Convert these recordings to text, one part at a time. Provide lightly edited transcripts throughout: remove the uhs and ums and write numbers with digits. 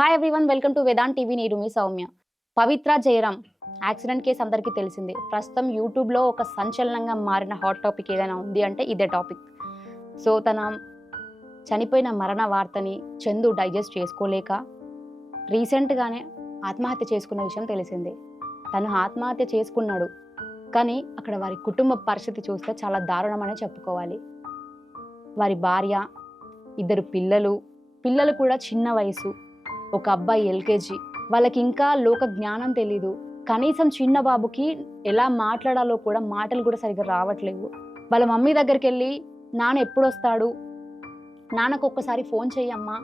Hi everyone, welcome to Vedant TV. నేను మీ సౌమ్య. పవిత్ర Jayaram accident case అందరికీ తెలిసిందే. ప్రస్తుతం యూట్యూబ్లో ఒక సంచలనంగా మారిన హాట్ టాపిక్ ఏదైనా ఉంది అంటే ఇదే టాపిక్. సో తన చనిపోయిన మరణ వార్తని చందు డైజెస్ట్ చేసుకోలేక రీసెంట్గానే ఆత్మహత్య చేసుకున్న విషయం తెలిసిందే. తను ఆత్మహత్య చేసుకున్నాడు, కానీ అక్కడ వారి కుటుంబ పరిస్థితి చూస్తే చాలా దారుణమనే చెప్పుకోవాలి. వారి భార్య, ఇద్దరు పిల్లలు కూడా చిన్న వయసు. ఒక అబ్బాయి ఎల్కేజీ. వాళ్ళకి ఇంకా లోక జ్ఞానం తెలీదు. కనీసం చిన్న బాబుకి ఎలా మాట్లాడాలో కూడా మాటలు కూడా సరిగ్గా రావట్లేవు. వాళ్ళ మమ్మీ దగ్గరికి వెళ్ళి నాన్న ఎప్పుడు వస్తాడు, నాన్నకు ఒక్కసారి ఫోన్ చెయ్యమ్మా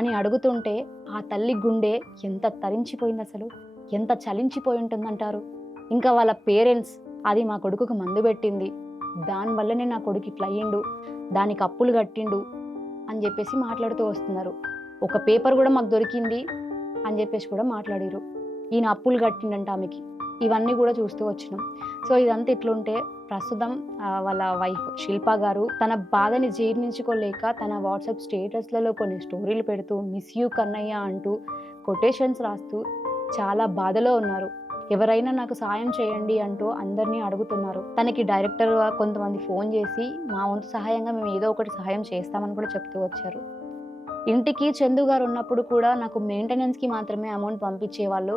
అని అడుగుతుంటే ఆ తల్లి గుండె ఎంత తరించిపోయింది, అసలు ఎంత చలించిపోయి ఉంటుందంటారు. ఇంకా వాళ్ళ పేరెంట్స్, అది మా కొడుకుకు మందు పెట్టింది, దానివల్లనే నా కొడుకు ఇట్లా అయ్యిండు, దానికి అప్పులు కట్టిండు అని చెప్పేసి మాట్లాడుతూ వస్తున్నారు. ఒక పేపర్ కూడా మాకు దొరికింది అని చెప్పేసి కూడా మాట్లాడారు. ఈయన అప్పులు కట్టిండంట ఆమెకి. ఇవన్నీ కూడా చూస్తూ వచ్చినాం. సో ఇదంతా ఇట్లుంటే ప్రస్తుతం వాళ్ళ వైఫ్ శిల్ప గారు తన బాధని జీర్ణించుకోలేక తన వాట్సాప్ స్టేటస్లలో కొన్ని స్టోరీలు పెడుతూ మిస్ యూ కన్నయ్య అంటూ కొటేషన్స్ రాస్తూ చాలా బాధలో ఉన్నారు. ఎవరైనా నాకు సాయం చేయండి అంటూ అందరినీ అడుగుతున్నారు. తనకి డైరెక్టర్ కొంతమంది ఫోన్ చేసి మా వంతు సహాయంగా మేము ఏదో ఒకటి సహాయం చేస్తామని కూడా చెప్తూ వచ్చారు. ఇంటికి చందు గారు ఉన్నప్పుడు కూడా నాకు మెయింటెనెన్స్కి మాత్రమే అమౌంట్ పంపించేవాళ్ళు.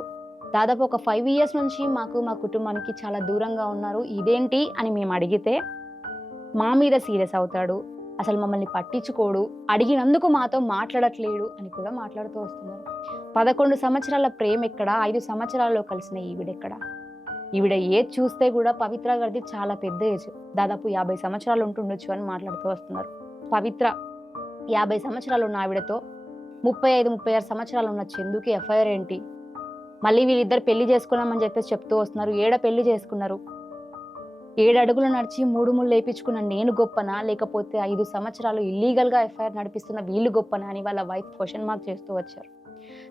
దాదాపు ఒక 5 years నుంచి మా కుటుంబానికి చాలా దూరంగా ఉన్నారు. ఇదేంటి అని మేము అడిగితే మా మీద సీరియస్ అవుతాడు, అసలు మమ్మల్ని పట్టించుకోడు, అడిగినందుకు మాతో మాట్లాడట్లేడు అని కూడా మాట్లాడుతూ వస్తున్నారు. 11 సంవత్సరాల ప్రేమ ఎక్కడ, 5 సంవత్సరాల్లో కలిసిన ఈవిడెక్కడ? ఈవిడ ఏజ్ చూస్తే కూడా పవిత్ర గారిది చాలా పెద్ద ఏజ్, దాదాపు 50 సంవత్సరాలు ఉంటుండొచ్చు అని మాట్లాడుతూ వస్తున్నారు. పవిత్ర 50 సంవత్సరాలు ఉన్న ఆవిడతో 35-36 సంవత్సరాలు ఉన్న చందుకి ఎఫ్ఐఆర్ ఏంటి? మళ్ళీ వీళ్ళిద్దరు పెళ్లి చేసుకున్నామని చెప్పేసి చెప్తూ వస్తున్నారు. పెళ్లి చేసుకున్నారు? 7 అడుగులు నడిచి 3 ముళ్ళు వేయించుకున్న నేను గొప్పనా, లేకపోతే 5 సంవత్సరాలు ఇల్లీగల్గా ఎఫ్ఐఆర్ నడిపిస్తున్న వీళ్ళు గొప్పనా అని వాళ్ళ వైఫ్ క్వశ్చన్ మార్క్ చేస్తూ వచ్చారు.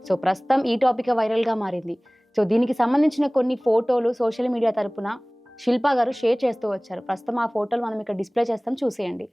సో ప్రస్తుతం ఈ టాపిక్ వైరల్గా మారింది. సో దీనికి సంబంధించిన కొన్ని ఫోటోలు సోషల్ మీడియా తరపున శిల్ప గారు షేర్ చేస్తూ వచ్చారు. ప్రస్తుతం ఆ ఫోటోలు మనం ఇక్కడ డిస్ప్లే చేస్తాం, చూసేయండి.